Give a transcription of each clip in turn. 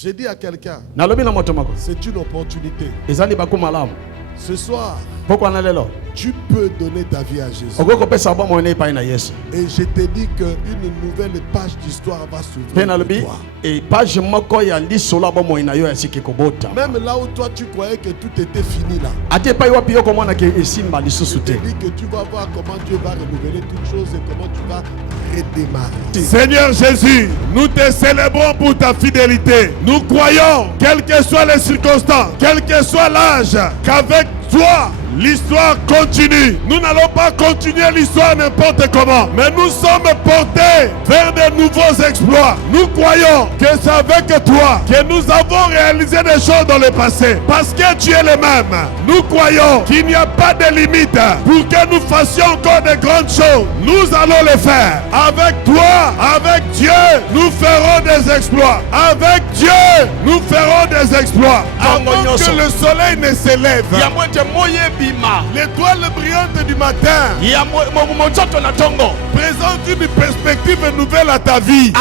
J'ai dit à quelqu'un, c'est une opportunité. Ce soir, tu peux donner ta vie à Jésus. Et je te dis qu'une nouvelle page d'histoire va s'ouvrir pour toi. Même là où toi tu croyais que tout était fini là, je te dis que tu vas voir comment Dieu va renouveler toutes choses et comment tu vas redémarrer. Seigneur Jésus, nous te célébrons pour ta fidélité. Nous croyons, quelles que soient les circonstances, quel que soit l'âge, qu'avec toi, l'histoire continue. Nous n'allons pas continuer l'histoire n'importe comment, mais nous sommes portés vers de nouveaux exploits. Nous croyons que c'est avec toi que nous avons réalisé des choses dans le passé, parce que tu es le même. Nous croyons qu'il n'y a pas de limite pour que nous fassions encore de grandes choses. Nous allons les faire. Avec toi, avec Dieu, nous ferons des exploits. Avec Dieu, nous ferons des exploits. Avant que le soleil ne s'élève, l'étoile brillante du matin présente une perspective nouvelle à ta vie.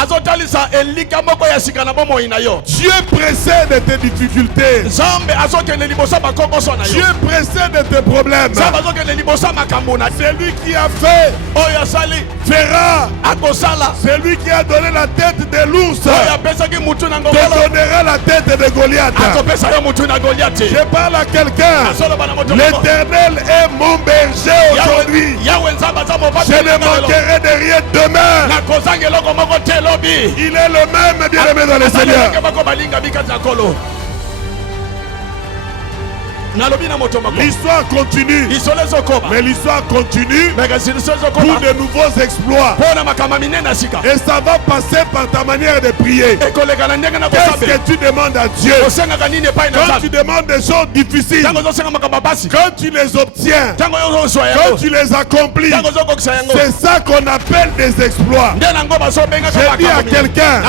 Dieu précède de tes difficultés. Dieu précède de tes problèmes. C'est lui qui a fait, fera. C'est lui qui a donné la tête de l'ours, te donnera la tête de Goliath. Je parle à quelqu'un. L'Éternel est mon berger aujourd'hui. Je ne manquerai de rien demain. Il est le même, bien-aimé dans le Seigneur. L'histoire continue, mais l'histoire continue pour de nouveaux exploits. Et ça va passer par ta manière de prier. Qu'est-ce que tu demandes à Dieu? Quand tu demandes des choses difficiles, quand tu les obtiens, quand tu les accomplis, c'est ça qu'on appelle des exploits. J'ai dit à quelqu'un,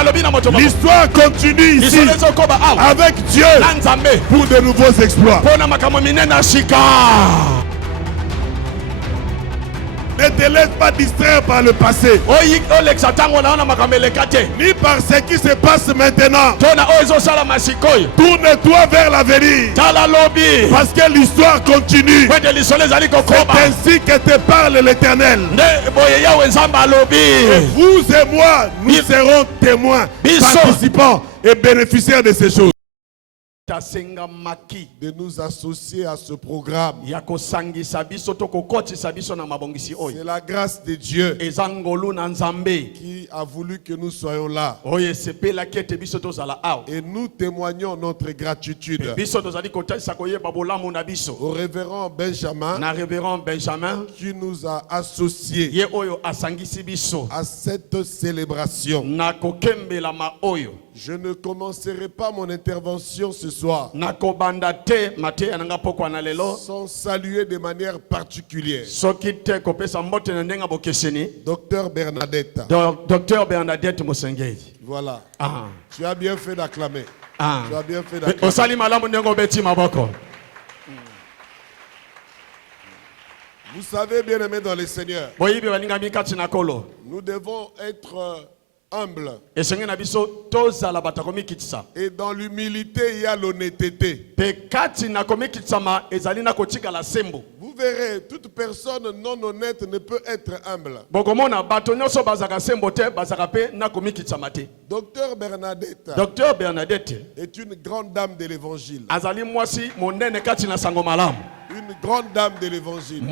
l'histoire continue ici avec Dieu pour de nouveaux exploits. Ne te laisse pas distraire par le passé, ni par ce qui se passe maintenant. Tourne-toi vers l'avenir, parce que l'histoire continue. C'est ainsi que te parle l'Éternel. Et vous et moi, nous serons témoins, participants et bénéficiaires de ces choses. De nous associer à ce programme. C'est la grâce de Dieu qui a voulu que nous soyons là. Et nous témoignons notre gratitude au révérend Benjamin qui nous a associés à cette célébration. Je ne commencerai pas mon intervention ce soir sans saluer de manière particulière Docteur Bernadette. Docteur Bernadette Musengeli. Voilà. Ah. Tu as bien fait d'acclamer. Ah. Tu as bien fait d'acclamer. Vous savez, bien aimés dans le Seigneur, nous devons être humble. Et dans l'humilité, il y a l'honnêteté. Vous verrez, toute personne non honnête ne peut être humble. Docteur Bernadette est une grande dame de l'évangile. Une grande dame de l'évangile.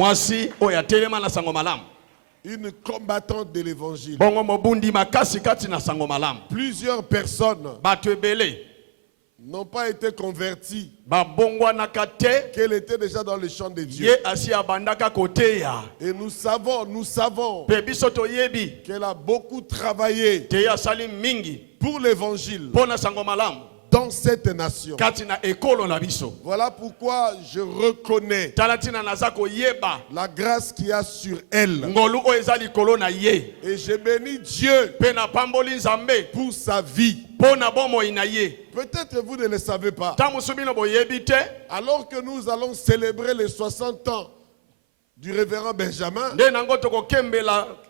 Une combattante de l'évangile. Plusieurs personnes n'ont pas été converties qu'elle était déjà dans le champ de Dieu. Et nous savons qu'elle a beaucoup travaillé pour l'évangile dans cette nation. Voilà pourquoi je reconnais la grâce qu'il y a sur elle. Et je bénis Dieu pour sa vie. Peut-être vous ne le savez pas. Alors que nous allons célébrer les 60 ans du révérend Benjamin,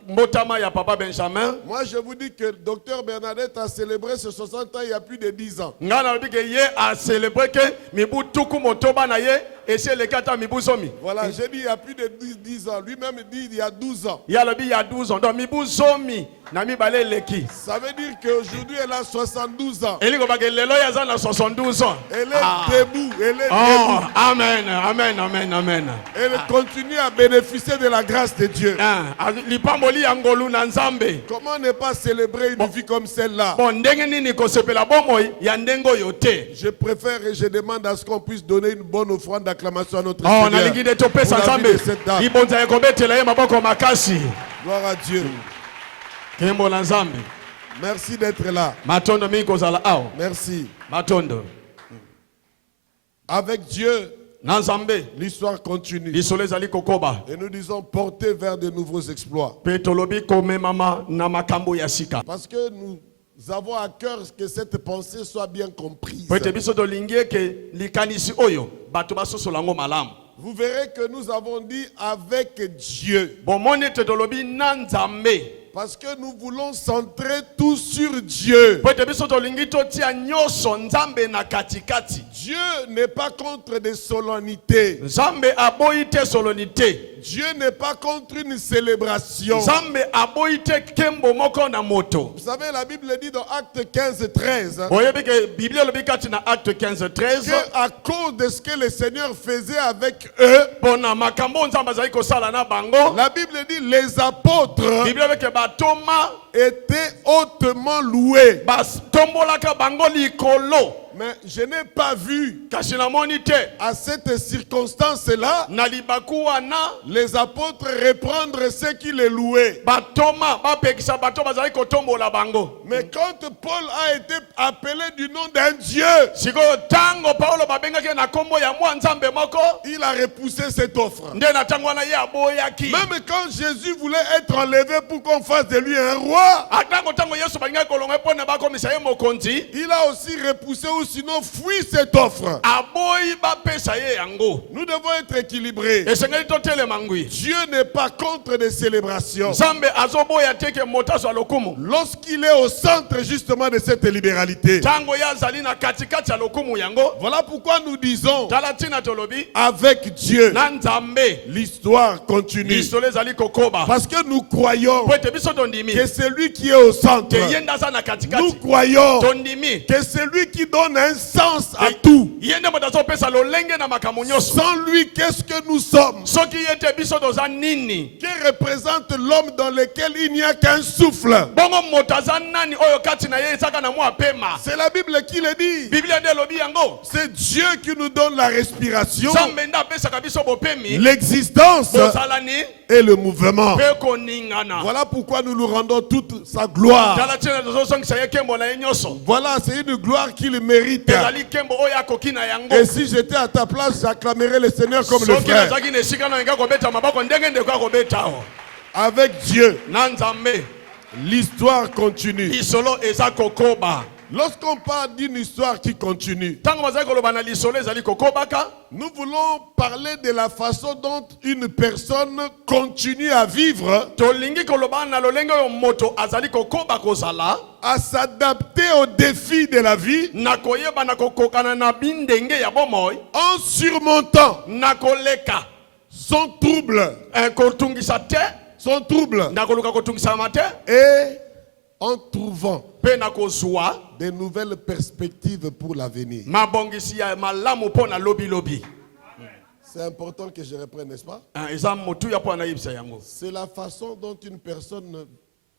mbotama ya papa Benjamin. Moi, je vous dis que Dr Bernadette a célébré ses 60 ans il y a plus de 10 ans. Ngana lobi ke ye a célébré que mibu tuku motoba na ye et c'est le kata mibu zomi. Voilà, j'ai dit il y a plus de 10 ans. Lui-même dit il y a 12 ans. Ya lobi il y a 12 ans. Donc mibu zomi na mi balé leki. Ça veut dire qu'aujourd'hui elle a 72 ans. Eli ko ba ke lelo ya za na 72 ans. Elle est debout, elle est Oh, debout. amen, amen, amen, amen. Elle continue à bénéficier de la grâce de Dieu. Lipamboli ya ngolu na nzambe. Comment ne pas célébrer une vie comme celle-là? Bon ndenge nini ko sepela bomoi ya ndengo yote. Je préfère et je demande à ce qu'on puisse donner une bonne offrande d'acclamation à notre Oh, Seigneur. na lingi de topesa Pour la vie nzambe. de cette dame. Ibonza ya kobetela ye maboko makasi. Gloire à Dieu. Kembo na nzambe. Merci d'être là. Matondo mi kozala awo. Merci. Matondo. Avec Dieu, Na nzambe. l'histoire continue. Lisolo ezali kokoba. Et nous disons porter vers de nouveaux exploits. Pe tolobi komemama na makambo ya sika. Parce que nous avons à cœur que cette pensée soit bien comprise. Po ete biso tolingi ke likanisi oyo bato basosola ngo malamu. Vous verrez que nous avons dit avec Dieu. Bomoni ete tolobi na nzambe. Parce que nous voulons centrer tout sur Dieu. Po ete biso tolingi totia nyonso nzambe na katikati. Dieu n'est pas contre des solennités. Nzambe aboyi te solonité. Dieu n'est pas contre une célébration. Nzambe aboyi te kembo moko na moto. Vous savez, la Bible dit dans Acte 15, 13 Oyebi ke Biblia lobi kati na Acte 15, 13. qu'à cause de ce que le Seigneur faisait avec eux, Pona makambo nzambe azali kosala na bango. la Bible dit les apôtres Biblia lobi ke batoma étaient hautement loués. batombolaka bango likolo. Mais je n'ai pas vu Kasi namoni te à cette circonstance-là na libaku wana les apôtres reprendre ceux qui les louaient. batoma bapekisa bato bazali kotombola bango. Mais quand Paul a été appelé du nom d'un Dieu, Sikoyo tango Paulo babengaki na kombo ya mwa nzambe moko il a repoussé cette offre. nde na tango wana ye aboyaki. Même quand Jésus voulait être enlevé pour qu'on fasse de lui un roi, Atango tango Yesu balingaki kolonga pona bakomisa ye mokonzi. il a aussi repoussé ou sinon fui cette offre. Aboyi bapesa ye yango. Nous devons être équilibrés. Esengeli totelema ngwi. Dieu n'est pas contre des célébrations. Nzambe azoboya te ke moto azwa lokumu. Lorsqu'il est au centre justement de cette libéralité. Tango ye azali na katikati ya lokumu yango. Voilà pourquoi nous disons Tala tina tolobi avec Dieu, na nzambe l'histoire continue. lisolo ezali kokoba. Parce que nous croyons Po ete biso tondimi que celui qui est au centre, ke ye nde aza na nous katikati. croyons Tondimi que celui qui donne un sens à tout. ye nde moto azopesa lolenge na makambo nyonso. Sans lui, qu'est-ce que nous sommes? Soki ye te biso toza nini? Que représente l'homme dans lequel il n'y a qu'un souffle? Bongo moto aza nani oyo kati na ye ezaka na mwa pema? C'est la Bible qui le dit. Biblia nde elobi yango. C'est Dieu qui nous donne la respiration, Nzambe nde apesaka biso bopemi, l'existence bozalani et le mouvement. mpe koningana. Voilà pourquoi nous lui rendons toute sa gloire. Tala tina tozosongisa ye kembo na ye nyonso. Voilà, c'est une gloire qu'il mérite. Ezali kembo oyo akoki na yango. Et si j'étais à ta place, j'acclamerais le Seigneur comme le Soki frère. nazalaki na esika na nga kobeta maboko ndenge ndeko akobeta awa. Avec Dieu, Na nzambe l'histoire continue. lisolo eza kokoba. Lorsqu'on parle d'une histoire qui continue, Tango bazali koloba na lisolo ezali kokobaka. nous voulons parler de la façon dont une personne continue à vivre, Tolingi koloba na lolenge oyo moto azali kokoba kozala. à s'adapter aux défis de la vie, Na koyeba na kokokana na bindenge ya bomoi. en surmontant Na koleka son trouble, kotungisa te. son trouble, Na koluka kotungisama te. et en trouvant Pe na kozwa de nouvelles perspectives pour l'avenir. mabongisi ya malamu po na lobi lobi. C'est important que je reprenne, n'est-ce pas? Eza motu ya po anayibisa yango. C'est la façon dont une personne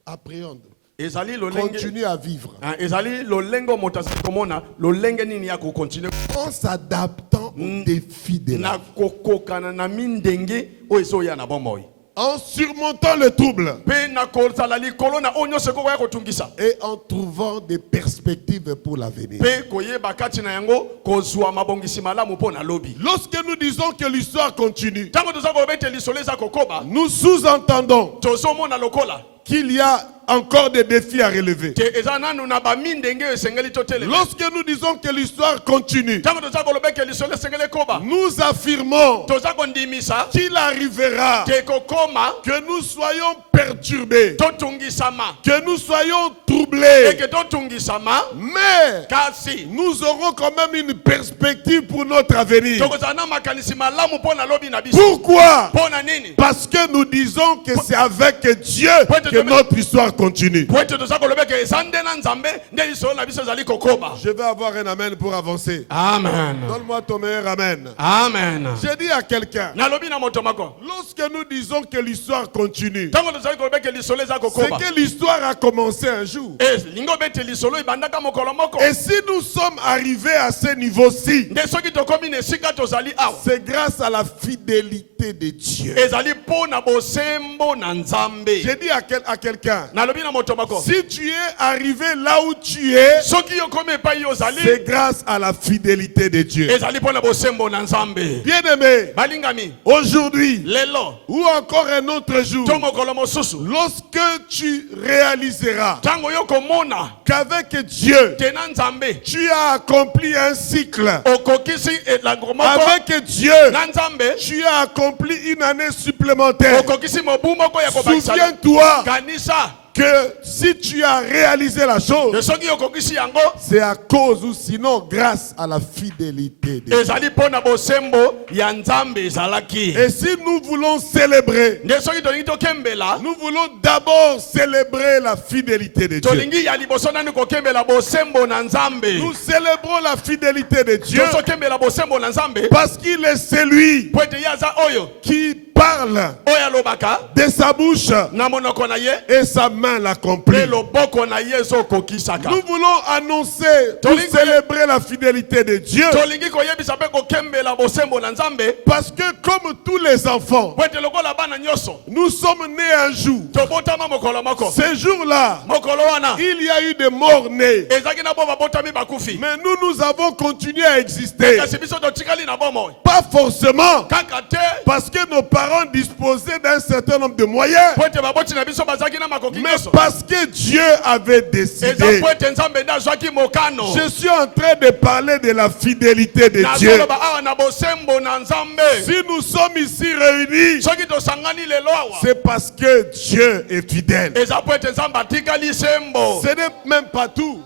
appréhende, Ezali lolenge. continue à vivre, Ezali lolengo moto azali komona lolenge nini ya kokontinue en s'adaptant aux défis de la na vie, kokokana na mindenge oyo ezoya na bomoi. en surmontant le trouble Pe na kozala likolo na oyo nyonso ekokoya kotungisa. et en trouvant des perspectives pour l'avenir. Pe koyeba kati na yango kozwa mabongisi malamu po na lobi. Lorsque nous disons que l'histoire continue, Tango toza kobete lisolo eza kokoba, nous sous-entendons tozomona lokola qu'il y a encore des défis à relever. te eza nanu na ba mindenge esengeli totelema. Lorsque nous disons que l'histoire continue, Tango toza koloba ke lisolo esengeli koba. nous affirmons Toza kondimisa qu'il arrivera te kokoma que nous soyons perturbés, totungisama que nous soyons troublés, eke totungisama mais kasi nous aurons quand même une perspective pour notre avenir. tokozala na makanisi malamu mpo na lobi na biso. Pourquoi? Mpo na nini? Parce que nous disons que c'est avec Dieu que notre histoire continue. Po ete toza koloba ke eza nde na nzambe nde lisolo na biso ezali kokoba. Je vais avoir un amen pour avancer. Amen. Donne-moi ton meilleur amen. Amen. J'ai dit à quelqu'un, Nalobi na moto mako. lorsque nous disons que l'histoire continue, Tango tozali koloba ke lisolo eza c'est kokoba. que l'histoire a commencé un jour. Lingo bete lisolo ibandaka mokolo moko. Et si nous sommes arrivés à ce niveau-ci, Nde soki tokomi na esika tozali awa. c'est grâce à la fidélité de Dieu. Ezali mpo na bosembo na nzambe. J'ai dit à quelqu'un, Nalobi na moto mako. si tu es arrivé là où tu es, Soki yokomi epai ozali. c'est grâce à la fidélité de Dieu. Ezali mpo na bosembo na nzambe. Bien-aimé, Balingami. aujourd'hui, Lelo. ou encore un autre jour, To mokolo mosusu. lorsque tu réaliseras Tango yokomona. qu'avec Dieu, Te na nzambe. tu as accompli un cycle, Okokisi elangro moko. avec Dieu, Na nzambe. tu as accompli une année supplémentaire. Okokisi mobu moko ya kobakisa. Souviens-toi Kanisa. que si tu as réalisé la De chose, soki yokokisi yango. c'est à cause ou sinon grâce à la fidélité de Dieu. Ezali mpo na bosembo ya nzambe ezalaki. Et si nous voulons célébrer, Nde soki tolingi tokembela. nous voulons d'abord célébrer la fidélité de Dieu. Tolingi ya liboso nani kokembela bosembo na nzambe. Nous célébrons la fidélité de Dieu Tozokembela bosembo na nzambe. parce qu'il est celui Po ete ye aza oyo. qui parle Oyo alobaka. de sa bouche Na monoko na ye. et sa main l'accomplit. Pe loboko na ye ezokokisaka. Nous voulons annoncer pour célébrer la fidélité de Dieu Tolingi koyebisa mpe kokembela bosembo na nzambe. parce que comme tous les enfants, Po ete lokola bana nyonso. nous sommes nés un jour. Tobotama mokolo moko. Ce jour-là, Mokolo wana. il y a eu des morts nés. Ezaki na bo babotami bakufi. Mais nous avons continué à exister. Kasi biso totikali na bomoi. Pas forcément Kaka te. parce que nos parents disposaient d'un certain nombre de moyens, Po ete baboti na biso bazaki na makoki mais nyonso. parce que Dieu avait Eza décidé. po ete nzambe nde azwaki mokano. Je suis en train de parler de la fidélité de Dieu. Nazoloba awa na bosembo na nzambe. Si nous sommes ici réunis, Soki tosangani lelo awa. c'est parce que Dieu est fidèle. Eza po ete nzambe atikali sembo. Ce n'est même pas tout.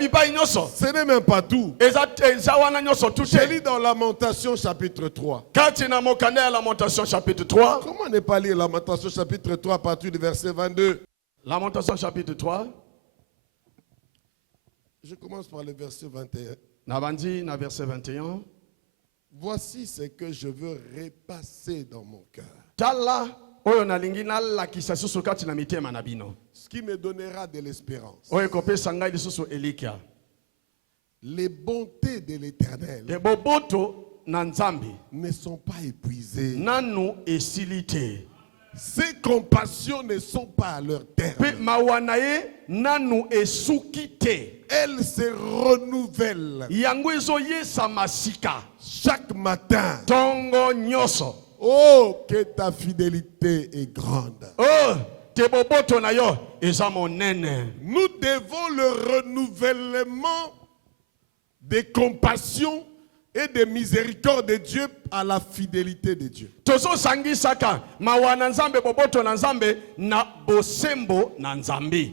Bipai nyonso. Ce n'est même pas tout. Eza wana nyonso tout Je te. lis dans Lamentation chapitre 3. Kati na mokanda ya Lamentation chapitre 3. Comment ne pas lire Lamentation chapitre 3 à partir du verset 22? Lamentation chapitre 3. Je commence par le verset 21. Nabandi na verset 21. Voici ce que je veux repasser dans mon cœur, Tala oyo nalingi nalakisa susu kati na mitema na bino. ce qui me donnera de l'espérance. Oyo kopesa ngai lisusu elikia. Les bontés de l'Éternel De boboto na nzambe. ne sont pas épuisées. Nanu esili te. Ses compassions ne sont pas à leur Pe terme. mawana ye nanu esuki te. Elles se renouvellent Yango ezoyesa masika. chaque matin. Tongo nyoso. Oh, que ta fidélité est grande. Oh, te boboto na yo eza monene. Nous devons le renouvellement des compassions et des miséricordes de Dieu à la fidélité de Dieu. Tozo sangisaka mawana nzambe boboto na nzambe na bosembo na nzambe.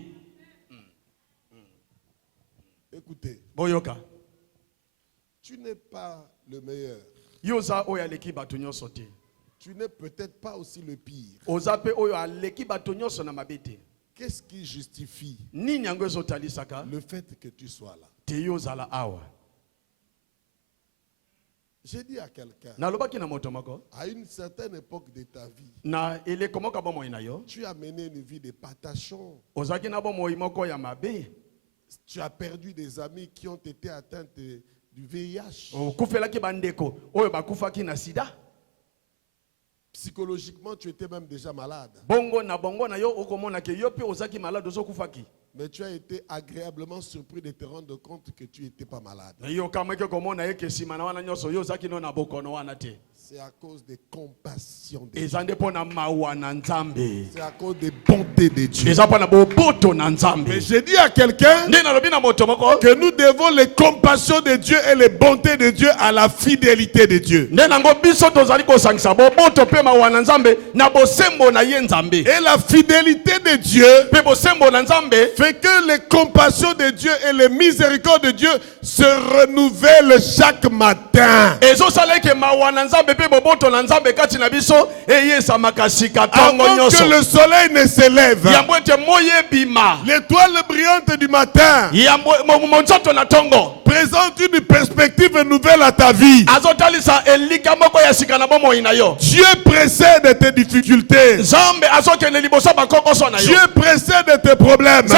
Écoutez, Boyoka. tu n'es pas le meilleur. Yoza oyo aleki bato nyonso te. Tu n'es peut-être pas aussi le pire. Oza pe oyo aleki bato nyonso na mabete. Qu'est-ce qui justifie Nini yango ezotalisaka le fait que tu sois là? te yozala awa. J'ai dit à quelqu'un, Nalobaki na moto moko à une certaine époque de ta vie, na eleko moko bomoi na yo. tu as mené une vie de patachon. Ozaki na bomoi moko ya mabe. Tu as perdu des amis qui ont été atteints du VIH. Okufelaki bandeko oyo bakufaki na sida. Psychologiquement, tu étais même déjà malade. Bongo na yo okomona ke yo pe ozaki malade ozokufaki. Mais tu as été agréablement surpris de te rendre compte que tu n'étais pas malade. Yo kameke komona ye ke sima na wana nyonso yo ozaki no na bokono wana te. C'est à cause des compassions de Dieu. C'est à cause des bontés de Dieu. Mais j'ai dit à quelqu'un que nous devons les compassions de Dieu et les bontés de Dieu à la fidélité de Dieu. Et la fidélité de Dieu fait que les compassions de Dieu et les miséricordes de Dieu se renouvellent chaque matin. Avant que le soleil ne s'élève, l'étoile brillante du matin présente une perspective nouvelle à ta vie. Dieu précède tes difficultés. Dieu précède tes problèmes. Je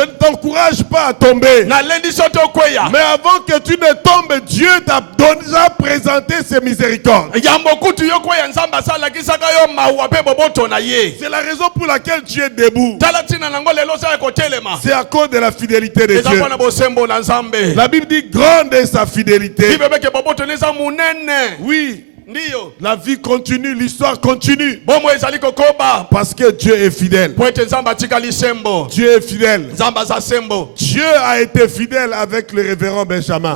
ne t'encourage pas à tomber. Mais avant que tu ne tombes, Dieu t'a déjà présenté ses miséricordes. C'est la raison pour laquelle tu es debout. C'est à cause de la fidélité de Dieu. La Bible dit grande est sa fidélité. Oui. La vie continue, l'histoire continue. Parce que Dieu est fidèle. Dieu est fidèle. Dieu a été fidèle avec le révérend Benjamin.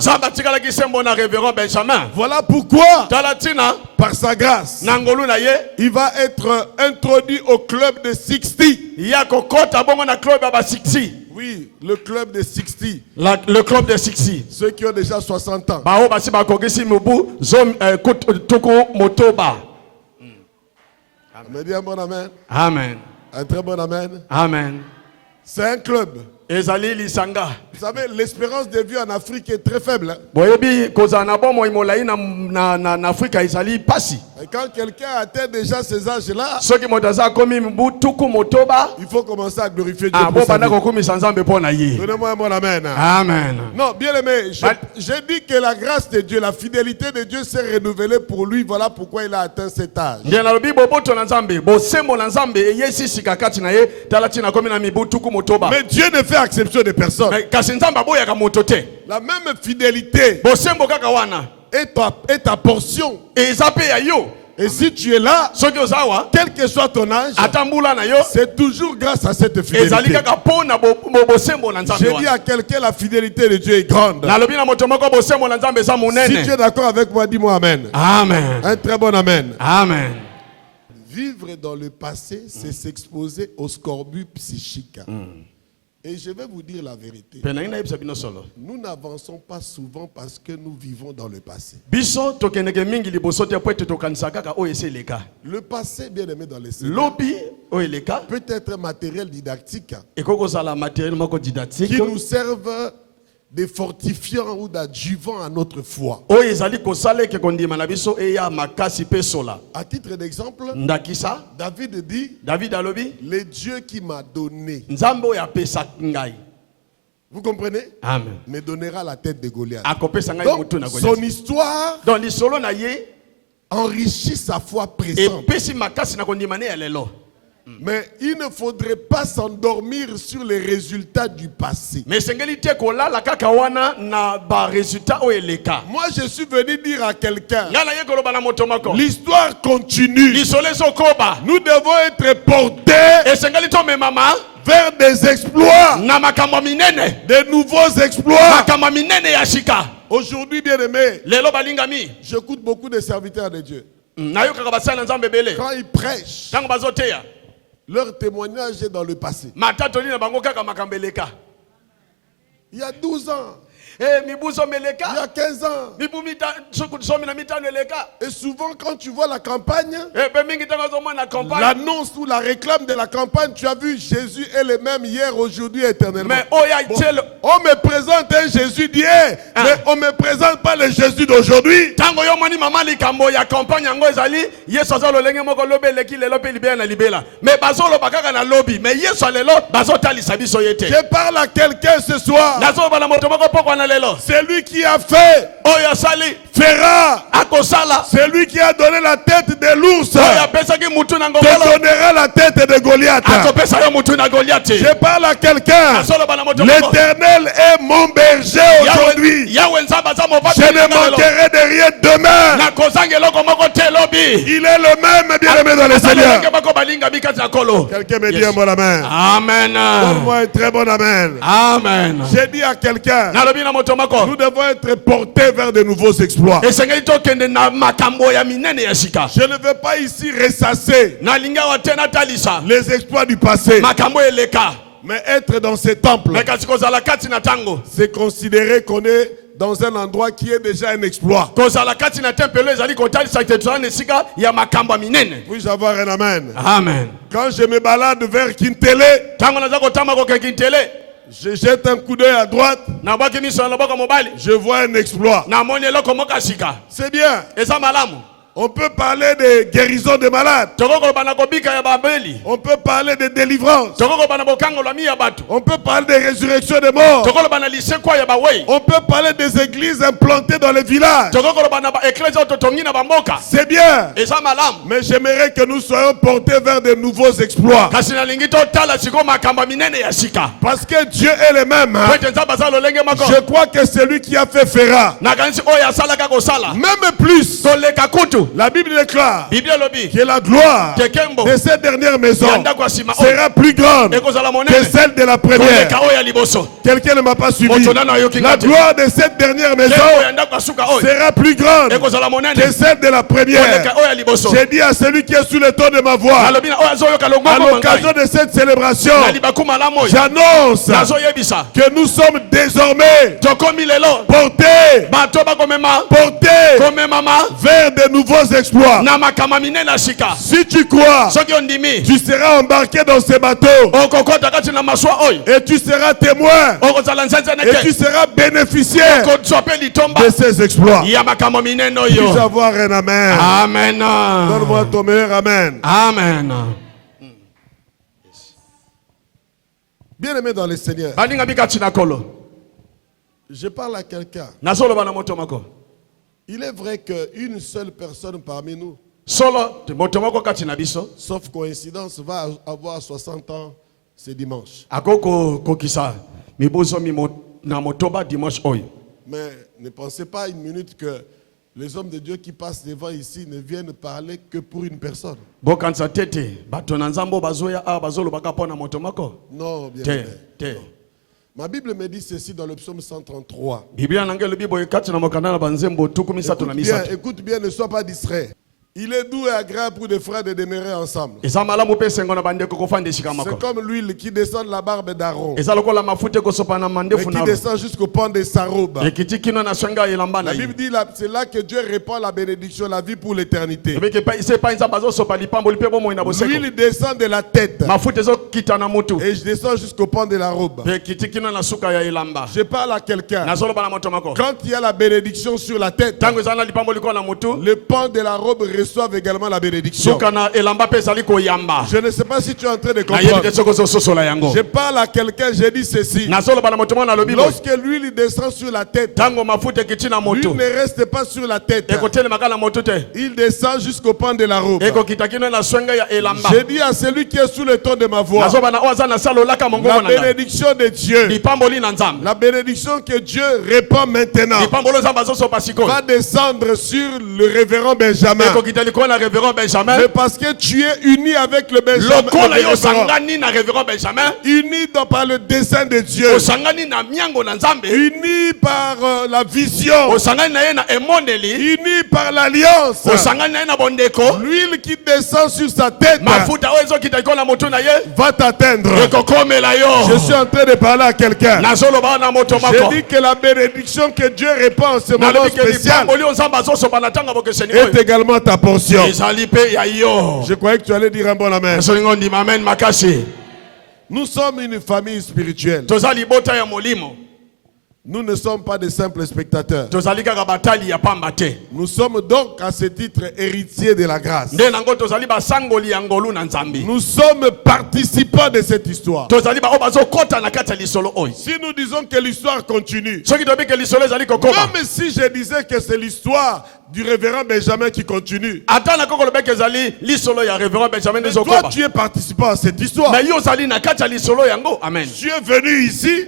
Voilà pourquoi, par sa grâce, il va être introduit au club de 60. Oui, le club de 60. Le club de 60. Ceux qui ont déjà 60 ans. Me dis un bon amen. Amen. Un très bon amen. Amen. C'est un club. Vous savez, l'espérance de vie en Afrique est très faible. Et quand quelqu'un atteint déjà ces âges-là, il faut commencer à glorifier Dieu pour sa vie. Donnez-moi un bon amen. Amen. Non, bien aimé, j'ai dit que la grâce de Dieu, la fidélité de Dieu s'est renouvelée pour lui. Voilà pourquoi il a atteint cet âge. Mais Dieu ne fait exception de personne. La même fidélité est ta portion. Et si tu es là, quel que soit ton âge, c'est toujours grâce à cette fidélité. J'ai dit à quelqu'un, la fidélité de Dieu est grande. Si tu es d'accord avec moi, dis-moi amen. Amen. Un très bon amen. Amen. Vivre dans le passé, c'est s'exposer au scorbut psychique. Et je vais vous dire la vérité. Nous n'avançons pas souvent parce que nous vivons dans le passé. Le passé, bien aimé dans les Seigneur, peut être matériel didactique qui nous servent des fortifiants ou d'adjuvants à notre foi. À titre d'exemple, David dit, le Dieu qui m'a donné, vous comprenez? Amen. Me donnera la tête de Goliath. Donc, son histoire enrichit sa foi présente. Mais il ne faudrait pas s'endormir sur les résultats du passé. Moi, je suis venu dire à quelqu'un, l'histoire continue. Nous devons être portés vers des exploits, de nouveaux exploits. Aujourd'hui, bien aimé, j'écoute beaucoup de serviteurs de Dieu. Quand ils prêchent, leur témoignage est dans le passé. Il y a 12 ans. Il y a 15 ans. Et souvent quand tu vois la campagne, l'annonce ou la réclame de la campagne, tu as vu Jésus est le même hier, aujourd'hui, éternellement. Bon, on me présente un Jésus d'hier, mais on ne me présente pas le Jésus d'aujourd'hui. Je parle à quelqu'un ce soir. C'est lui qui a fait, fera. C'est lui qui a donné la tête de l'ours, te donnera la tête de Goliath. Je parle à quelqu'un. L'Éternel L'Éternel est mon berger aujourd'hui. Je ne manquerai de rien demain. Il est le même, bien-aimé dans le Seigneur. Quelqu'un me dit un bon amen. Amen. Donne-moi un très bon amen. Amen. J'ai dit à quelqu'un, nous devons être portés vers de nouveaux exploits. Je ne veux pas ici ressasser les exploits du passé, mais être dans ces temples, c'est considérer qu'on est dans un endroit qui est déjà un exploit. Puis-je avoir un amen? Amen. Quand je me balade vers Kintele, je jette un coup d'œil à droite, je vois un exploit. C'est bien. On peut parler de guérison des malades. On peut parler de délivrance. On peut parler de résurrection des morts. On peut parler des églises implantées dans les villages. C'est bien. Mais j'aimerais que nous soyons portés vers de nouveaux exploits. Parce que Dieu est le même. Je crois que c'est lui qui a fait Ferra. Même plus. La Bible déclare que la gloire de cette dernière maison sera plus grande que celle de la première. Quelqu'un ne m'a pas suivi. La gloire de cette dernière maison sera plus grande que celle de la première. J'ai dit à celui qui est sous le ton de ma voix, à l'occasion de cette célébration, j'annonce que nous sommes désormais portés vers de nouveaux exploits. Si tu crois, tu seras embarqué dans ce bateau et tu seras témoin et tu seras bénéficiaire de ces exploits. Puis avoir un amen. Amen. Donne-moi ton meilleur amen. Amen. Bien-aimé dans le Seigneur, je parle à quelqu'un. Il est vrai qu'une seule personne parmi nous, sauf coïncidence, va avoir 60 ans ce dimanche. Mais ne pensez pas une minute que les hommes de Dieu qui passent devant ici ne viennent parler que pour une personne. Non, bien sûr. Ma Bible me dit ceci dans le psaume 133. Écoute bien, ne sois pas distrait. Il est doux et agréable pour des frères de demeurer ensemble. C'est comme l'huile qui descend de la barbe d'Aaron et qui descend jusqu'au pan de sa robe. La Bible dit c'est là que Dieu répand la bénédiction, la vie pour l'éternité. L'huile descend de la tête et je descends jusqu'au pan de la robe. Je parle à quelqu'un. Quand il y a la bénédiction sur la tête, le pan de la robe reçoivent également la bénédiction. Je ne sais pas si tu es en train de comprendre. Je parle à quelqu'un, j'ai dit ceci. Lorsque l'huile descend sur la tête, l'huile ne reste pas sur la tête. Il descend jusqu'au pan de la robe. J'ai dit à celui qui est sous le ton de ma voix, la bénédiction de Dieu, la bénédiction que Dieu répand maintenant, va descendre sur le révérend Benjamin. Mais parce que tu es uni avec le Benjamin, uni par le dessein de Dieu, uni par la vision, uni par l'alliance, l'huile qui descend sur sa tête va t'atteindre. Je suis en train de parler à quelqu'un. J'ai dit que la bénédiction que Dieu répand en ce moment spécial est également ta portion. Je croyais que tu allais dire un bon amen. Nous sommes une famille spirituelle. Nous ne sommes pas des simples spectateurs. Nous sommes donc à ce titre héritiers de la grâce. Nous sommes participants de cette histoire. Si nous disons que l'histoire continue, même si je disais que c'est l'histoire du révérend Benjamin qui continue, toi tu es participant à cette histoire. Tu es venu ici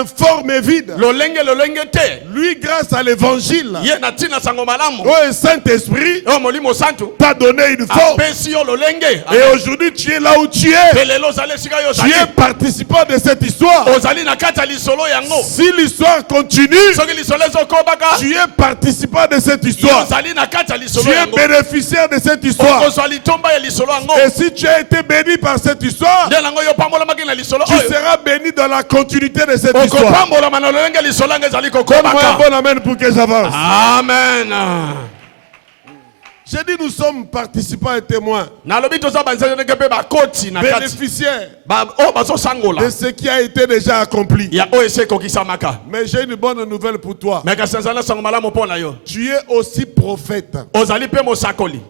informe et vide. lolenge te. Lui, grâce à l'évangile, Ye na tina sango malamu. le Saint-Esprit O molimo santu. t'a donné une force. Apesi yo lolenge. Et aujourd'hui, tu es là où tu es. Pelelo zale sika yo Tu zali. es participant de cette histoire. Ozali na kati ya lisolo yango. Si l'histoire continue, Soki lisolo ezokobaka. tu es participant de cette histoire. Ozali na kati ya lisolo Tu es yango. bénéficiaire de cette histoire. Okozwa litomba ya lisolo yango. Et si tu as été béni par cette histoire, Nde nango yo pambolamaki na lisolo tu oyo. seras béni dans la continuité de cette histoire. Okopambolama na lolenge lisolo yango ezali Donne-moi un kokobaka. bon amen pour que j'avance. Amen. J'ai dit nous sommes participants et témoins, Nalobi toza banzete ndenge pe bakoti na kati. bénéficiaires O bazosangola. de ce qui a été déjà accompli. Ya oyo ese kokisamaka. Mais j'ai une bonne nouvelle pour toi. Mais kasi nzala sango malamu mpo na yo. Tu es aussi prophète. Ozali pe mosakoli.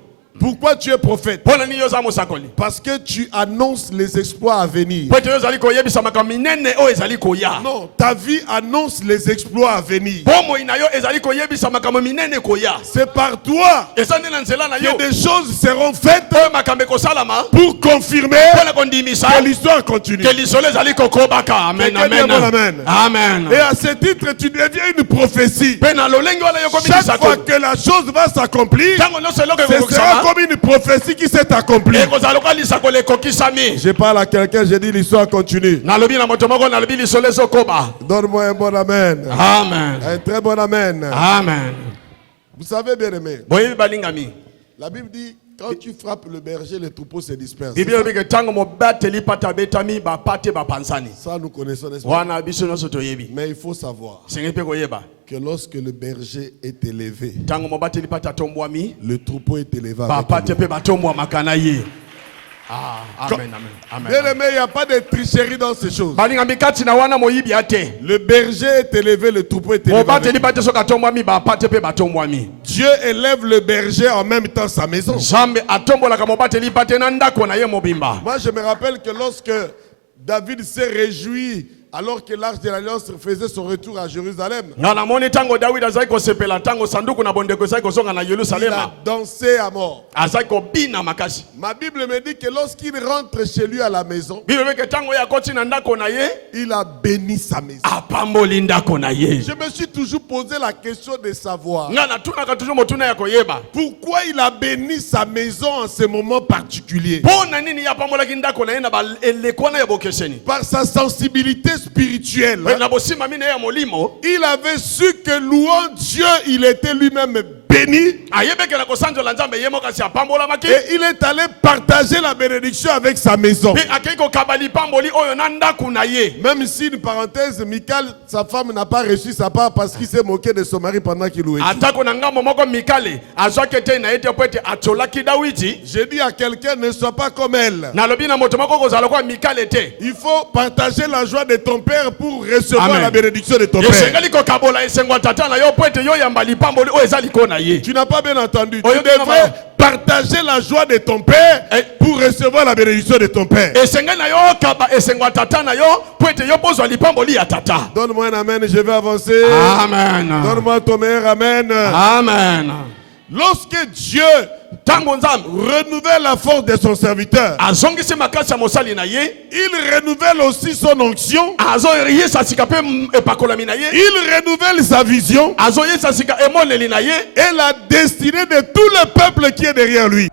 Pourquoi tu es prophète? Mpo na nini yo oza mosakoli? Parce que tu annonces les exploits à venir. Po ete yo ozali koyebisa makambo minene oyo ezali koya. Non, ta vie annonce les exploits à venir. Bomoi na yo ezali koyebisa makambo minene koya. C'est par toi Eza nde na nzela na yo. que des choses seront faites Oyo makambo ekosalama. pour confirmer Mpo na kondimisa. que l'histoire continue. Que lisolo ezali kokobaka. Amen, Quelqu'un dit amen. bon amen. Amen. Et à ce titre, tu deviens une prophétie. Pe na lolenge wana yo komi Chaque fois lisakoli. que la chose va s'accomplir, Tango nyonso eloko ce sera ekokokisama. comme une prophétie qui s'est accomplie. Ekozala lokola lisakoli ekokisami. Je parle à quelqu'un, j'ai dit l'histoire continue. Nalobi na moto moko nalobi lisolo ezokoba. Donne-moi un bon amen. Amen. Un très bon amen. Amen. Vous savez bien aimé, Boyebi balingami. la Bible dit, quand tu frappes le berger, les troupeaux se dispersent. Biblia elobi ke tango mobateli pata betami bapate bapansani. Ça, nous connaissons, n'est-ce pas? Wana biso nyonso toyebi. Mais il faut savoir Senge mpe koyeba. que lorsque le berger est élevé, Tango mobateli pata tombwami. le troupeau est élevé avec Bapate lui. pe batombwamaka na ye. Ah, amen, amen, Bien amen. aimé, il n'y a pas de tricherie dans ces choses. Balingami kati na wana moyibi ate. Le berger est élevé, le troupeau est élevé avec Mobateli lui. pate soka tombwami bapate pe batombwami. Dieu élève le berger en même temps sa maison. Zambe atombolaka mobateli pate na ndako na ye mobimba. Moi, je me rappelle que lorsque David s'est réjoui alors que l'arche de l'alliance faisait son retour à Jérusalem, nga namoni tango Dawidi azali kosepela tango sanduku na bondeko ezali kozonga na il Yerusalema. a dansé à mort. Azali kobina makasi. Ma Bible me dit que lorsqu'il rentre chez lui à la maison, Bible ke tango ya koti na ndako na ye, il a béni sa maison. apamboli ndako na ye. Je me suis toujours posé la question de savoir Nga natunaka toujours motuna ya koyeba. pourquoi il a béni sa maison en ce moment particulier. Mpo na nini ya apambolaki ndako na ye na baleko wana ya bokeseni. Par sa sensibilité spirituelle, Na bosimba mine ya molimo, il avait su que louant Dieu, il était lui-même béni. ayebeke na kosanzola nzambe ye moko kasi apambolamaki. Et il est allé partager la bénédiction avec sa maison. Mpe akei kokaba lipamboli oyo na ndako na ye. Même si, une parenthèse, Michal, sa femme n'a pas reçu sa part parce qu'il s'est moqué de son mari pendant qu'il louait. Atako na ngambo moko Mikale azwaki ete na ye te po ete atsolaki Dawidi. J'ai dit à quelqu'un, ne sois pas comme elle. Nalobi na moto moko kozala kwa Mikale te. Il faut partager la joie de ton père pour recevoir Amen. la bénédiction de ton père. Esengeli kokabola esengo ya tata na yo po ete yo yamba lipamboli oyo eza liko na ye. Tu n'as pas bien entendu. Tu Oyo devrais kama- partager la joie de ton père pour recevoir la bénédiction de ton père. Esengeli na yo kaba esengo ya tata na yo po ete yo bozwa lipamboli ya tata. Donne-moi un amen, je vais avancer. Amen. Donne-moi ton meilleur amen. Amen. Lorsque Dieu Tango nzambe renouvelle la force de son serviteur, azongisi makasi ya mosali na ye, il renouvelle aussi son onction, azoyesa sika mpe epakolami na ye, il renouvelle sa vision azoyesa sika emoneli na ye, et la destinée de tout le peuple qui est derrière lui.